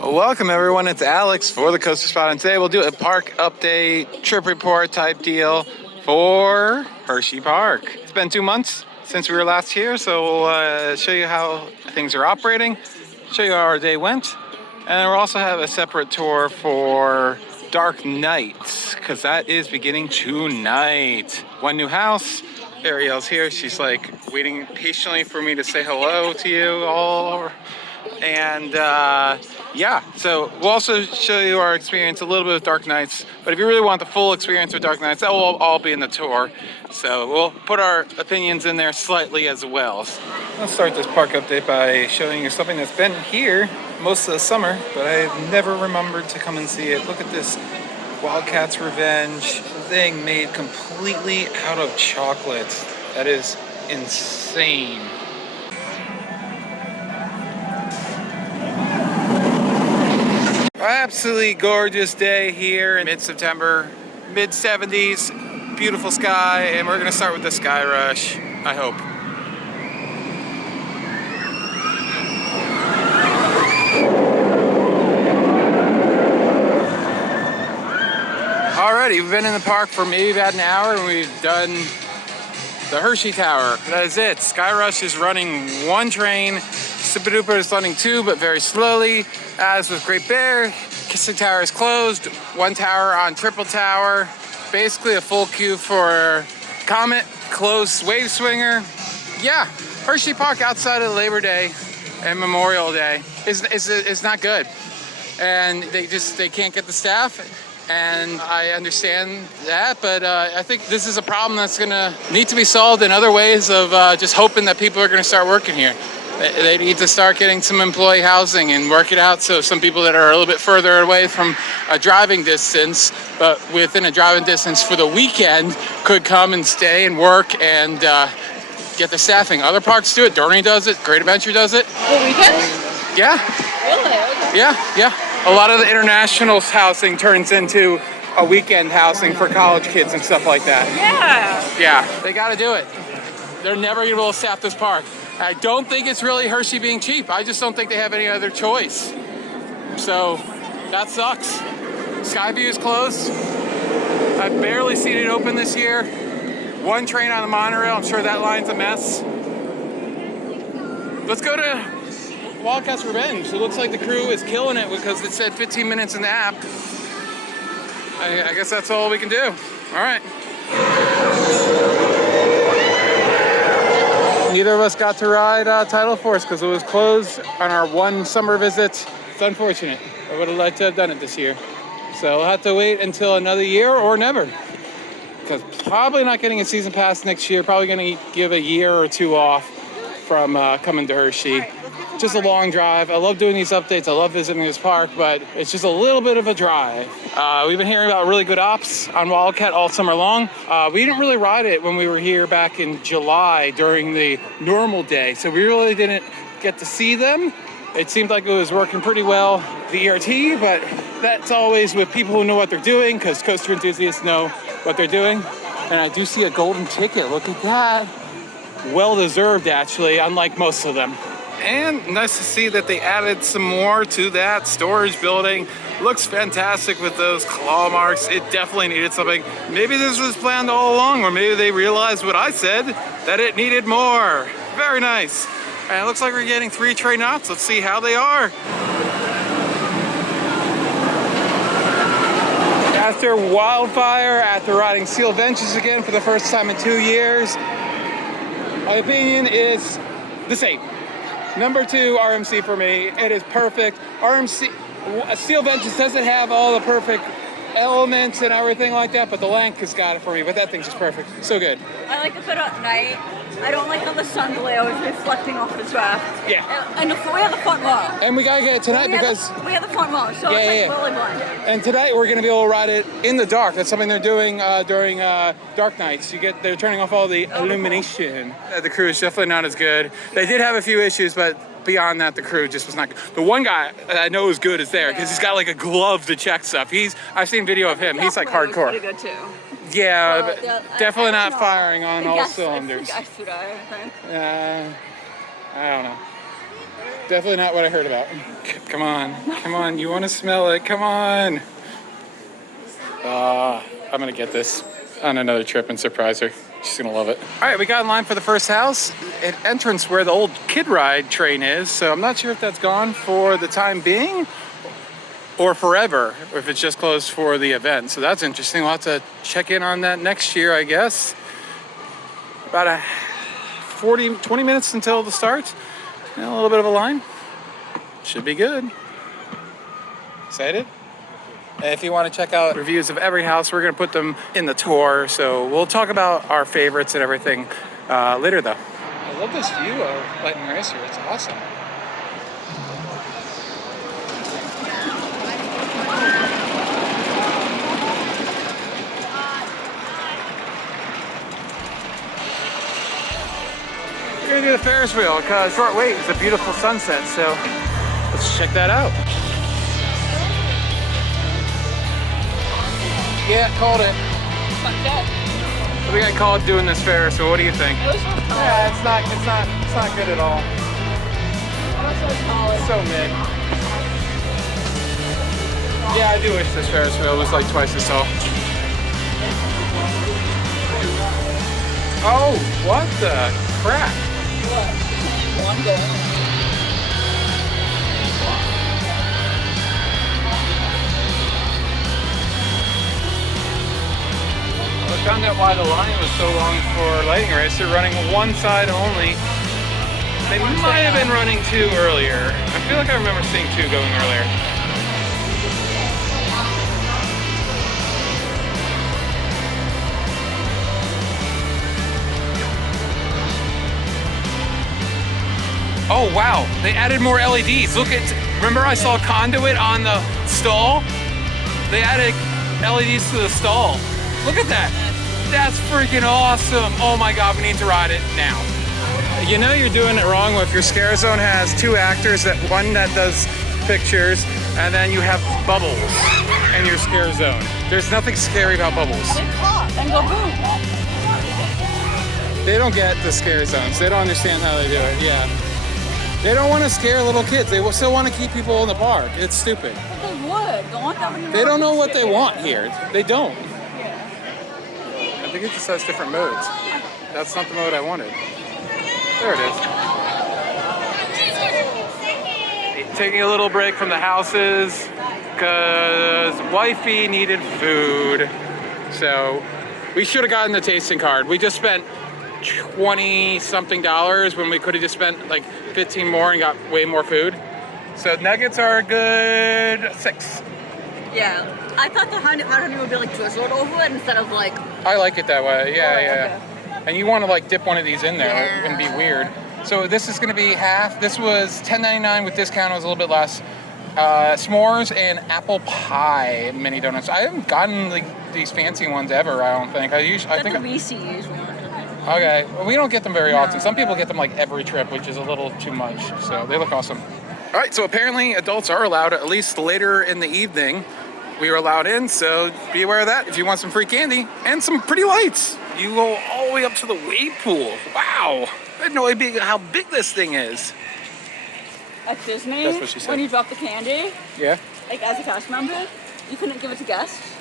Welcome everyone, it's Alex for the Coaster Spot, and today we'll do a park update, trip report type deal for Hersheypark. It's been 2 months since we were last here, so we'll show you how things are operating, show you how our day went, and we'll also have a separate tour for Dark Nights, because that is beginning tonight. One new house. Ariel's here, she's like waiting patiently for me to say hello to you all. And yeah, so we'll also show you our experience a little bit with Dark Nights, but if you really want the full experience with Dark Nights, that will all be in the tour. So we'll put our opinions in there slightly as well. Let's start this park update by showing you something that's been here most of the summer, but I've never remembered to come and see it. Look at this Wildcat's Revenge thing made completely out of chocolate. That is insane. Absolutely gorgeous day here in mid-September, mid-70s, beautiful sky, and we're gonna start with the Sky Rush, I hope. Alrighty, we've been in the park for maybe about an hour and we've done the Hershey Tower. That is it. Sky Rush is running one train. Super Duper is running two, but very slowly. As with Great Bear, Kissing Tower is closed. One tower on Triple Tower. Basically a full queue for Comet, closed Wave Swinger. Yeah, Hersheypark outside of Labor Day and Memorial Day is not good. And they can't get the staff. And I understand that, but I think this is a problem that's gonna need to be solved in other ways of just hoping that people are gonna start working here. They need to start getting some employee housing and work it out so some people that are a little bit further away from a driving distance, but within a driving distance for the weekend, could come and stay and work and get the staffing. Other parks do it. Dorney does it. Great Adventure does it. The weekend? Yeah. Really? Okay. Yeah. A lot of the international housing turns into a weekend housing for college kids and stuff like that. Yeah, they got to do it. They're never going to be able to staff this park. I don't think it's really Hershey being cheap. I just don't think they have any other choice. So that sucks. Skyview is closed. I've barely seen it open this year. One train on the monorail. I'm sure that line's a mess. Let's go to Wildcat's Revenge. It looks like the crew is killing it because it said 15 minutes in the app. I guess that's all we can do. All right. Neither of us got to ride Tidal Force because it was closed on our one summer visit. It's unfortunate. I would have liked to have done it this year. So we'll have to wait until another year or never. Because probably not getting a season pass next year. Probably going to give a year or two off from coming to Hershey. Just a long drive. I love doing these updates. I love visiting this park, but it's just a little bit of a drive. We've been hearing about really good ops on Wildcat all summer long. We didn't really ride it when we were here back in July during the normal day, so we really didn't get to see them. It seemed like it was working pretty well, the ERT, but that's always with people who know what they're doing, because coaster enthusiasts know what they're doing. And I do see a golden ticket. Look at that. Well deserved, actually, unlike most of them. And nice to see that they added some more to that storage building. Looks fantastic with those claw marks. It definitely needed something. Maybe this was planned all along, or maybe they realized what I said, that it needed more. Very nice. And it looks like we're getting 3 train knots. Let's see how they are. After Wildfire, after riding Seal Ventures again for the first time in 2 years, my opinion is the same. Number 2, RMC for me. It is perfect. RMC, Steel Ventures doesn't have all the perfect elements and everything like that, but the length has got it for me. But that thing's just perfect. So good. I like to put it at night. I don't like how the sun glare is reflecting off the track. Yeah. And we have the front row. And we gotta get it tonight because we have the front row, so it's really blinded. And tonight we're gonna be able to ride it in the dark. That's something they're doing during Dark Nights. They're turning off all the illumination. The crew is definitely not as good. They did have a few issues, but beyond that, the crew just was not good. The one guy that I know is good is there because he's got like a glove to check stuff. I've seen video of him. He's like hardcore. Pretty good too. Yeah, but definitely not firing on all cylinders. I think. I don't know. Definitely not what I heard about. Come on, come on. You want to smell it? Come on. I'm gonna get this on another trip and surprise her. She's gonna love it. All right, we got in line for the first house, an entrance where the old kid ride train is. So I'm not sure if that's gone for the time being or forever, or if it's just closed for the event. So that's interesting. We'll have to check in on that next year, I guess. About 20 minutes until the start. And a little bit of a line. Should be good. Excited? If you want to check out reviews of every house, we're going to put them in the tour. So we'll talk about our favorites and everything later, though. I love this view of Lightning Racer. It's awesome. We're going to do the Ferris wheel because short wait is a beautiful sunset. So let's check that out. Yeah, called it. What do we got called doing this Ferris wheel? What do you think? Yeah, it's not good at all. It's so mid. Yeah, I do wish this Ferris wheel was like twice as tall. Oh, what the crap? What? One going. I found out why the line was so long for Lightning Racer, running one side only. They might have been running two earlier. I feel like I remember seeing two going earlier. Oh wow, they added more LEDs. Look at, remember I saw a conduit on the stall? They added LEDs to the stall. Look at that. That's freaking awesome. Oh my God, we need to ride it now. You know you're doing it wrong if your scare zone has two actors, one that does pictures, and then you have bubbles in your scare zone. There's nothing scary about bubbles. They pop and go boom. They don't get the scare zones. They don't understand how they do it, yeah. They don't want to scare little kids. They will still want to keep people in the park. It's stupid. But they would. Don't want them. They don't know what they want here. They don't. I think it just has different modes. That's not the mode I wanted. There it is. Taking a little break from the houses because wifey needed food. So we should have gotten the tasting card. We just spent $20-something when we could have just spent like 15 more and got way more food. So nuggets are a good 6. Yeah. I thought the hot honey would be like drizzled over it instead of like... I like it that way, yeah, Oh, yeah. okay. And you want to like dip one of these in there, Yeah. it's gonna be weird. So this is gonna be half. This was $10.99 with discount, it was a little bit less. S'mores and apple pie mini donuts. I haven't gotten like these fancy ones ever, I don't think. I think the Reese's one. Okay, well, we don't get them very No. often. Some people get them like every trip, which is a little too much. So they look awesome. All right, so apparently adults are allowed at least later in the evening. We were allowed in, so be aware of that if you want some free candy and some pretty lights. You go all the way up to the wave pool. Wow, I had no idea how big this thing is. At Disney, That's what she said. when you drop the candy, Yeah? like as a cast member, you couldn't give it to guests.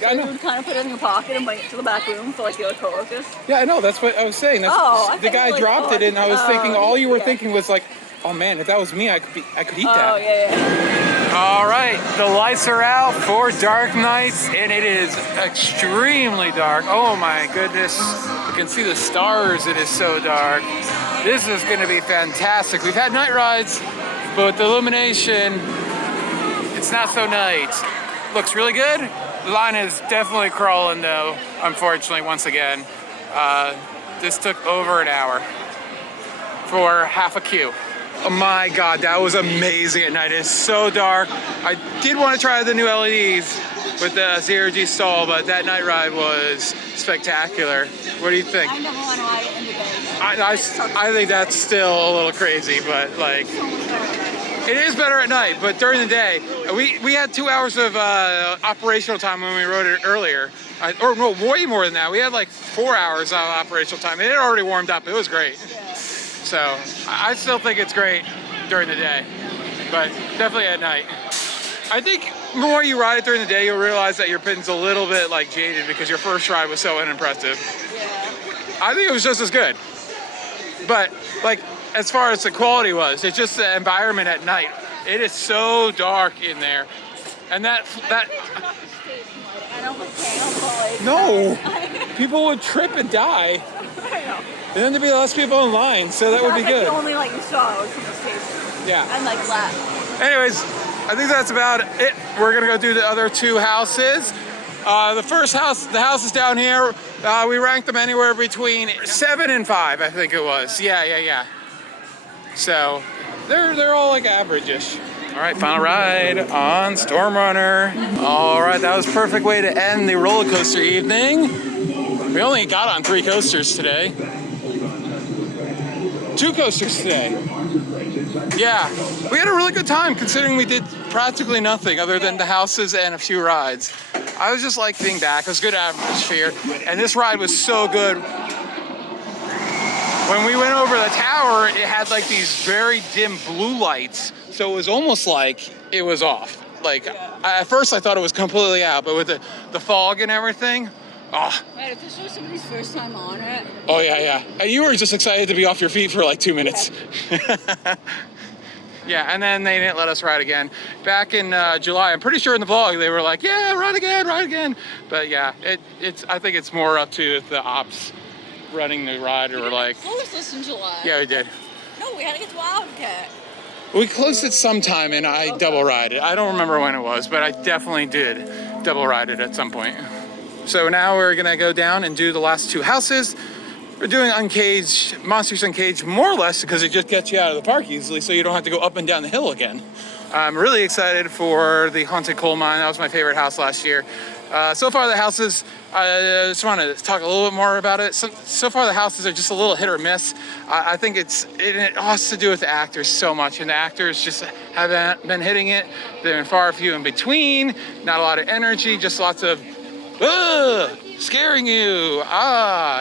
Yeah, I You know. would kind of put it in your pocket and bring it to the back room for like the other coworkers. Yeah, I know. That's what I was saying. That's, I the think guy like, dropped it, and I was thinking all you were yeah. thinking was like, oh man, if that was me, I could eat that. Oh, yeah. All right, the lights are out for dark nights, and it is extremely dark. Oh my goodness. You can see the stars. It is so dark. This is going to be fantastic. We've had night rides, but with the illumination, it's not so night. Looks really good. The line is definitely crawling though, unfortunately, once again. This took over an hour for half a queue. Oh my God, that was amazing at night. It's so dark. I did want to try the new LEDs with the zero-G stall, but that night ride was spectacular. What do you think? I never want to ride it in the day. I think that's still a little crazy, but like, it is better at night, but during the day, we had 2 hours of operational time when we rode it earlier. Or no, way more than that. We had like 4 hours of operational time. It had already warmed up. It was great. Yeah. So I still think it's great. during the day, but definitely at night. I think the more you ride it during the day, you'll realize that your pin's a little bit like jaded because your first ride was so unimpressive. Yeah. I think it was just as good, but like as far as the quality was, it's just the environment at night. It is so dark in there, and that I don't like no, people would trip and die, I know. and then there'd be less people in line, so that would be good. The only light you saw was from the station. Yeah. And like left. Anyways, I think that's about it. We're gonna go do the other two houses. The first house, the houses down here, we ranked them anywhere between 7 and 5, I think it was. Yeah. So they're all like average-ish. All right, final ride on Storm Runner. All right, that was a perfect way to end the roller coaster evening. We only got on 3 coasters today. 2 coasters today. Yeah, we had a really good time considering we did practically nothing other than the houses and a few rides. I was just like being back. It was good atmosphere, and this ride was so good. When we went over the tower, it had like these very dim blue lights, so it was almost like it was off. Like at first I thought it was completely out, but with the fog and everything, oh. Wait, if this was somebody's first time on it. Oh yeah. And you were just excited to be off your feet for like 2 minutes. Yeah, and then they didn't let us ride again. Back in July, I'm pretty sure in the vlog they were like, yeah, ride again. But yeah, I think it's more up to the ops running the ride or like. We closed this in July. Yeah, we did. No, we had to get to Wildcat. We closed it sometime and I double ride it. I don't remember when it was, but I definitely did double ride it at some point. So now we're gonna go down and do the last 2 houses. We're doing Uncaged, Monsters Uncaged more or less because it just gets you out of the park easily so you don't have to go up and down the hill again. I'm really excited for the Haunted Coal Mine. That was my favorite house last year. So far the houses, I just want to talk a little bit more about it. So far the houses are just a little hit or miss. I think it has to do with the actors so much, and the actors just haven't been hitting it. They've been far few in between, not a lot of energy, just lots of scaring you.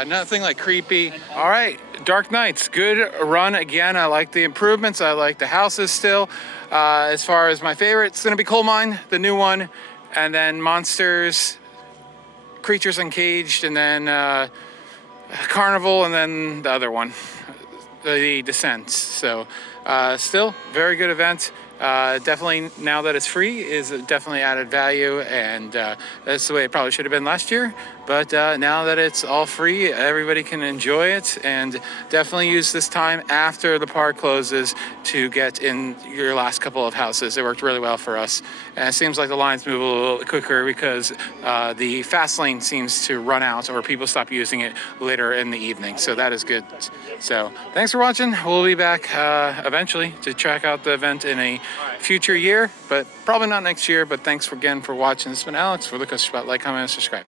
Nothing like creepy. All right, Dark Knights, good run again. I like the improvements. I like the houses still. As far as my favorite, it's gonna be Coal Mine, the new one, and then Monsters, Creatures Uncaged, and then Carnival, and then the other one, the Descent. So still very good event. Definitely now that it's free is definitely added value, and that's the way it probably should have been last year. But now that it's all free, everybody can enjoy it, and definitely use this time after the park closes to get in your last couple of houses. It worked really well for us, and it seems like the lines move a little quicker because the fast lane seems to run out or people stop using it later in the evening. So that is good. So thanks for watching. We'll be back eventually to check out the event in a future year, but probably not next year. But thanks again for watching. This has been Alex for the Coaster Spot. Like, comment, and subscribe.